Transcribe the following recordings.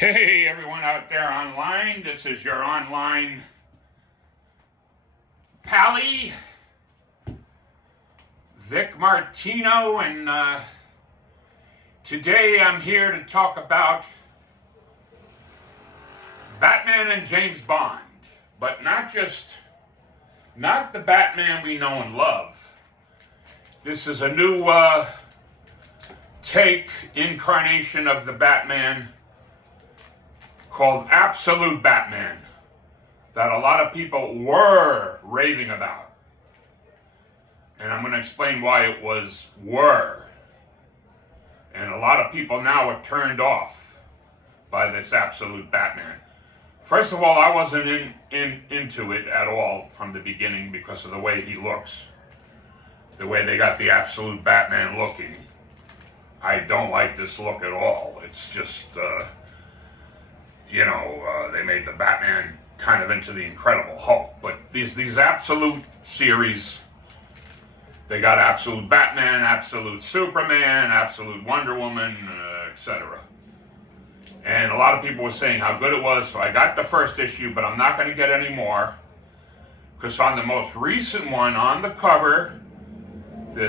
Hey, everyone out there online. This is your online pally, Vic Martino, and today I'm here to talk about Batman and James Bond, but not the Batman we know and love. This is a new incarnation of the Batman called Absolute Batman that a lot of people were raving about. And I'm going to explain why it was were. And a lot of people now are turned off by this Absolute Batman. First of all, I wasn't into it at all from the beginning because of the way he looks. The way they got the Absolute Batman looking. I don't like this look at all. It's just, they made the Batman kind of into the Incredible Hulk. But these Absolute series, they got Absolute Batman, Absolute Superman, Absolute Wonder Woman, etc. And a lot of people were saying how good it was, so I got the first issue, but I'm not going to get any more. Because on the most recent one, on the cover, the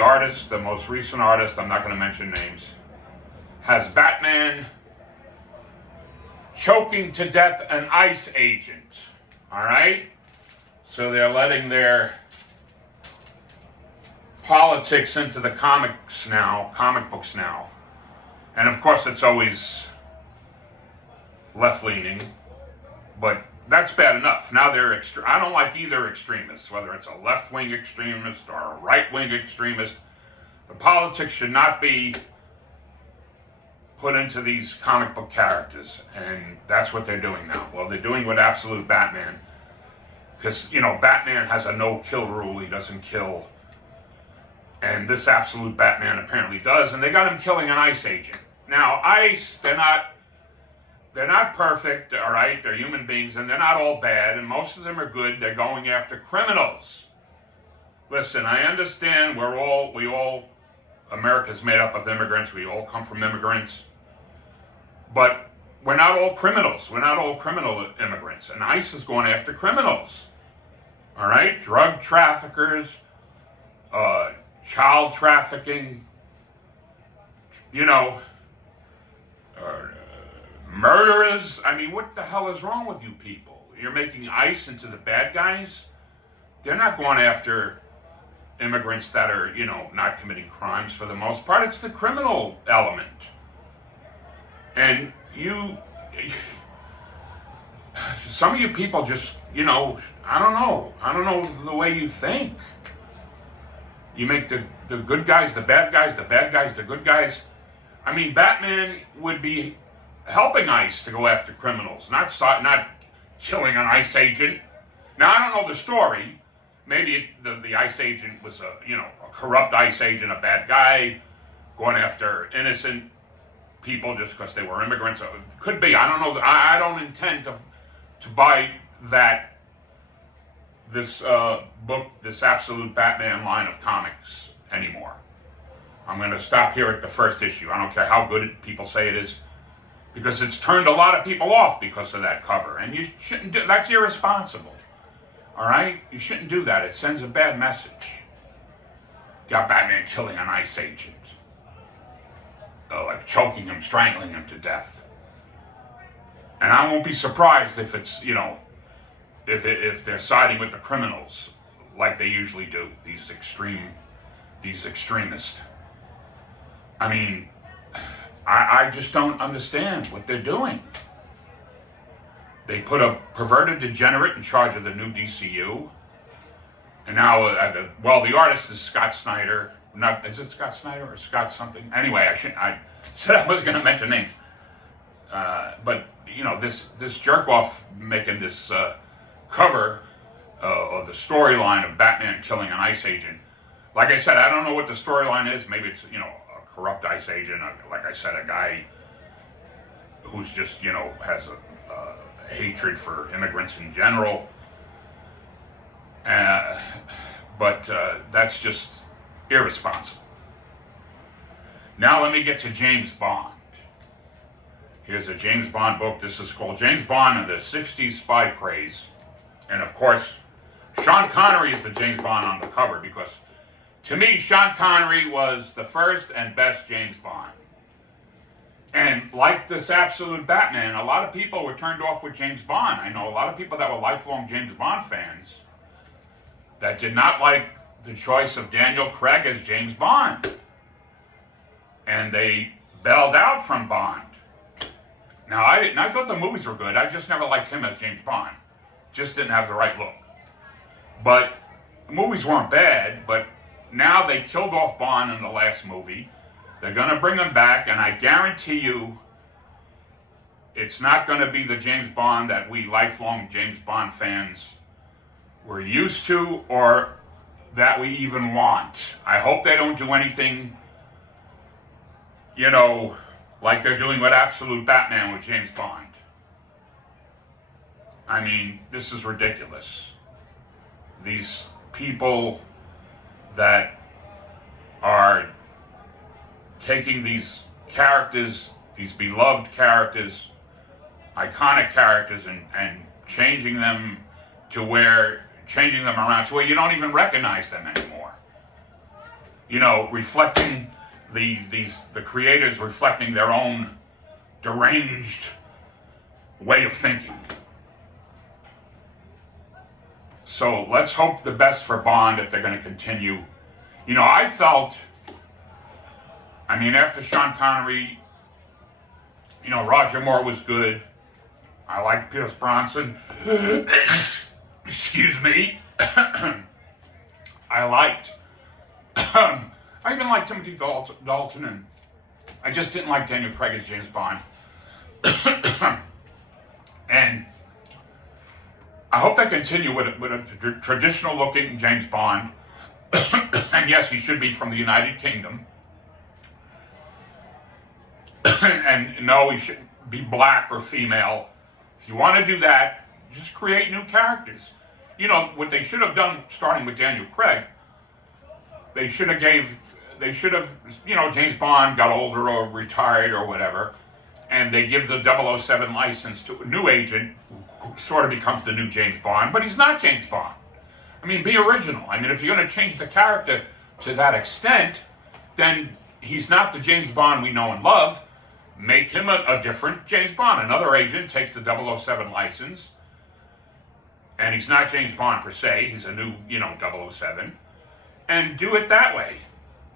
artist, the most recent artist, I'm not going to mention names, has Batman choking to death an ICE agent. All right? So they're letting their politics into the comic books now. And of course it's always left-leaning, but that's bad enough. Now they're I don't like either extremist, whether it's a left-wing extremist or a right-wing extremist. The politics should not be put into these comic book characters, and that's what they're doing now. Well, they're doing with Absolute Batman, because, Batman has a no-kill rule. He doesn't kill, and this Absolute Batman apparently does, and they got him killing an ICE agent. Now, ICE, they're not perfect, all right? They're human beings, and they're not all bad, and most of them are good. They're going after criminals. Listen, I understand America's made up of immigrants. We all come from immigrants. But we're not all criminals. We're not all criminal immigrants. And ICE is going after criminals, all right? Drug traffickers, child trafficking, murderers. I mean, what the hell is wrong with you people? You're making ICE into the bad guys? They're not going after immigrants that are, not committing crimes for the most part. It's the criminal element. And some of you people just, I don't know the way you think. You make the good guys the bad guys, the bad guys the good guys. I mean, Batman would be helping ICE to go after criminals, not killing an ICE agent. Now, I don't know the story. Maybe the ICE agent was a corrupt ICE agent, a bad guy, going after innocent people just because they were immigrants. It could be. I don't know. I don't intend to buy this book, this Absolute Batman line of comics anymore. I'm going to stop here at the first issue. I don't care how good people say it is, because it's turned a lot of people off because of that cover, and you shouldn't do. That's irresponsible. All right, you shouldn't do that. It sends a bad message. Got Batman killing an ICE agent, like choking him, strangling him to death. And I won't be surprised if it's if they're siding with the criminals like they usually do. These extremists. I mean, I just don't understand what they're doing. They put a perverted degenerate in charge of the new DCU. And now, the artist is Scott Snyder. Is it Scott Snyder or Scott something? Anyway, I said I was going to mention names. But, this jerk-off making this cover of the storyline of Batman killing an ICE agent. Like I said, I don't know what the storyline is. Maybe it's, a corrupt ICE agent. Like I said, a guy who's just, has a hatred for immigrants in general. But that's just irresponsible. Now let me get to James Bond. Here's a James Bond book. This is called James Bond and the 60s Spy Craze. And of course, Sean Connery is the James Bond on the cover because to me, Sean Connery was the first and best James Bond. And like this Absolute Batman, a lot of people were turned off with James Bond. I know a lot of people that were lifelong James Bond fans that did not like the choice of Daniel Craig as James Bond. And they bailed out from Bond. Now, I thought the movies were good. I just never liked him as James Bond. Just didn't have the right look. But the movies weren't bad, but now they killed off Bond in the last movie. They're going to bring him back, and I guarantee you it's not going to be the James Bond that we lifelong James Bond fans were used to or that we even want. I hope they don't do anything, like they're doing with Absolute Batman with James Bond. I mean, this is ridiculous. These people that are taking these characters, these beloved characters, iconic characters, and changing them around to where you don't even recognize them anymore. Reflecting the creators reflecting their own deranged way of thinking. So let's hope the best for Bond if they're going to continue. I felt, after Sean Connery, Roger Moore was good. I liked Pierce Bronson. Excuse me. I even liked Timothy Dalton, and I just didn't like Daniel Craig as James Bond. And I hope they continue with a traditional-looking James Bond. And yes, he should be from the United Kingdom. And no, he shouldn't be black or female. If you want to do that, just create new characters. What they should have done, starting with Daniel Craig, they should have, James Bond got older or retired or whatever, and they give the 007 license to a new agent who sort of becomes the new James Bond, but he's not James Bond. Be original. If you're going to change the character to that extent, then he's not the James Bond we know and love. Make him a different James Bond. Another agent takes the 007 license, and he's not James Bond per se. He's a new, 007. And do it that way.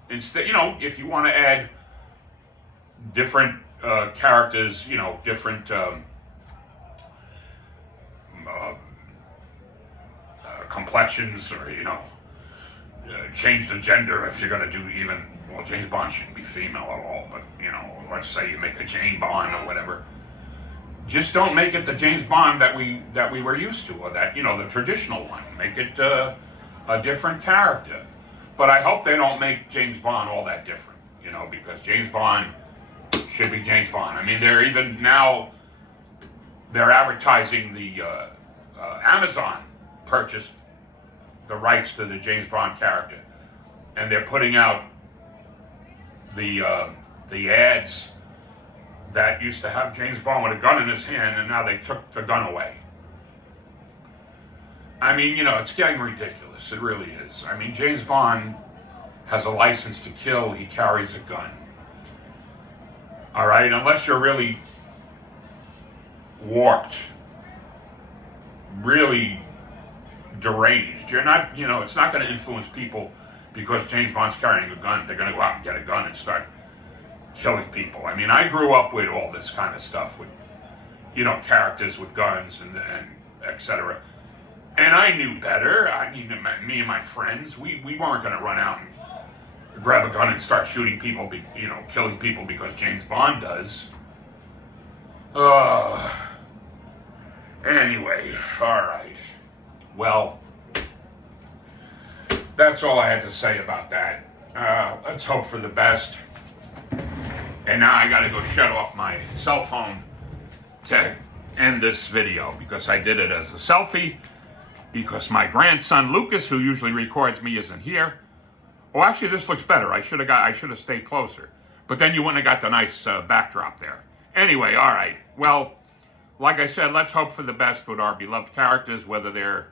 Instead, if you want to add different characters, different complexions, or change the gender if you're going to do James Bond shouldn't be female at all, but let's say you make a Jane Bond or whatever. Just don't make it the James Bond that we were used to, or that the traditional one. Make it a different character. But I hope they don't make James Bond all that different, because James Bond should be James Bond. They're even now they're advertising the Amazon purchased the rights to the James Bond character, and they're putting out the ads that used to have James Bond with a gun in his hand, and now they took the gun away. It's getting ridiculous. It really is. James Bond has a license to kill. He carries a gun. All right? Unless you're really warped, really deranged. You're not, it's not going to influence people because James Bond's carrying a gun. They're going to go out and get a gun and start killing people. I grew up with all this kind of stuff with, characters with guns and etc. And I knew better. Me and my friends, we weren't going to run out and grab a gun and start shooting people, killing people because James Bond does. Anyway, all right. Well, that's all I had to say about that. Let's hope for the best. And now I got to go shut off my cell phone to end this video because I did it as a selfie. Because my grandson Lucas, who usually records me, isn't here. Oh, actually, this looks better. I should have stayed closer. But But then you wouldn't have got the nice backdrop there. Anyway, all right. Well, like I said, let's hope for the best with our beloved characters, whether they're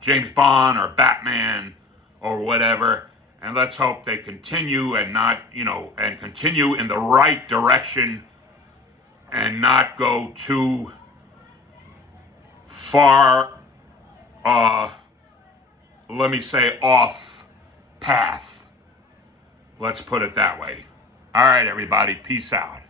James Bond or Batman or whatever. And let's hope they continue and not, and continue in the right direction and not go too far, let me say, off path. Let's put it that way. All right, everybody. Peace out.